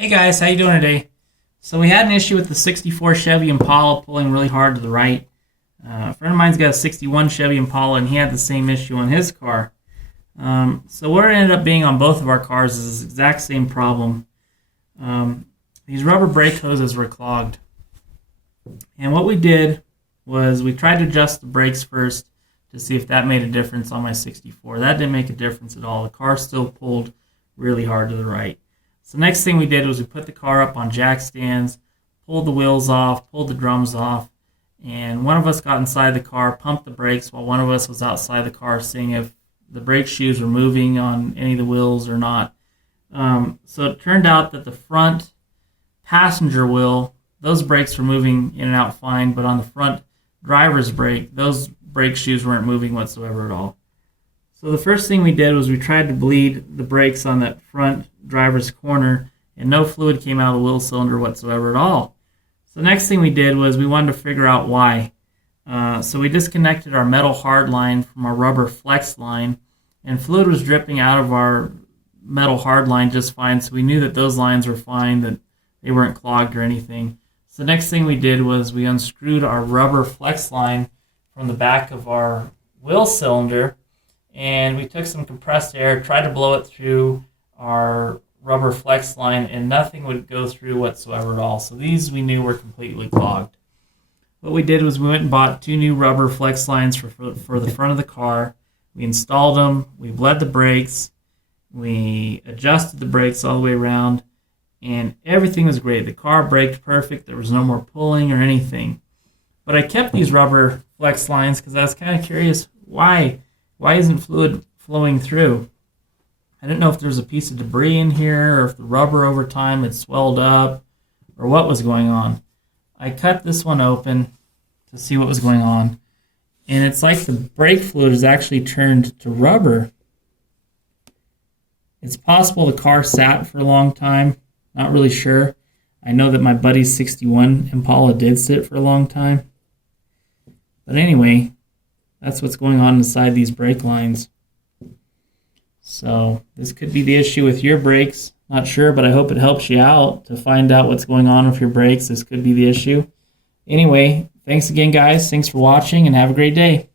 Hey guys, how you doing today? So we had an issue with the 64 Chevy Impala pulling really hard to the right. A friend of mine's got a 61 Chevy Impala and he had the same issue on his car. So what it ended up being on both of our cars is this exact same problem. These rubber brake hoses were clogged. And what we did was we tried to adjust the brakes first to see if that made a difference on my 64. That didn't make a difference at all. The car still pulled really hard to the right. So next thing we did was we put the car up on jack stands, pulled the wheels off, pulled the drums off, and one of us got inside the car, pumped the brakes, while one of us was outside the car seeing if the brake shoes were moving on any of the wheels or not. So it turned out that the front passenger wheel, those brakes were moving in and out fine, but on the front driver's brake, those brake shoes weren't moving whatsoever at all. So the first thing we did was we tried to bleed the brakes on that front driver's corner, and no fluid came out of the wheel cylinder whatsoever at all. So the next thing we did was we wanted to figure out why. So we disconnected our metal hard line from our rubber flex line, and fluid was dripping out of our metal hard line just fine, so we knew that those lines were fine, that they weren't clogged or anything. So the next thing we did was we unscrewed our rubber flex line from the back of our wheel cylinder, and we took some compressed air, tried to blow it through our rubber flex line, and nothing would go through whatsoever at all. So these we knew were completely clogged. What we did was we went and bought 2 new rubber flex lines for the front of the car. We installed them, we bled the brakes, we adjusted the brakes all the way around, and everything was great. The car braked perfect, there was no more pulling or anything. But I kept these rubber flex lines because I was kind of curious, why isn't fluid flowing through? I didn't know if there's a piece of debris in here or if the rubber over time had swelled up or what was going on. I cut this one open to see what was going on, and it's like the brake fluid is actually turned to rubber. It's possible the car sat for a long time, not really sure. I know that my buddy's 61 Impala did sit for a long time. But anyway, that's what's going on inside these brake lines. So this could be the issue with your brakes. Not sure, but I hope it helps you out to find out what's going on with your brakes. This could be the issue. Anyway, thanks again, guys. Thanks for watching, and have a great day.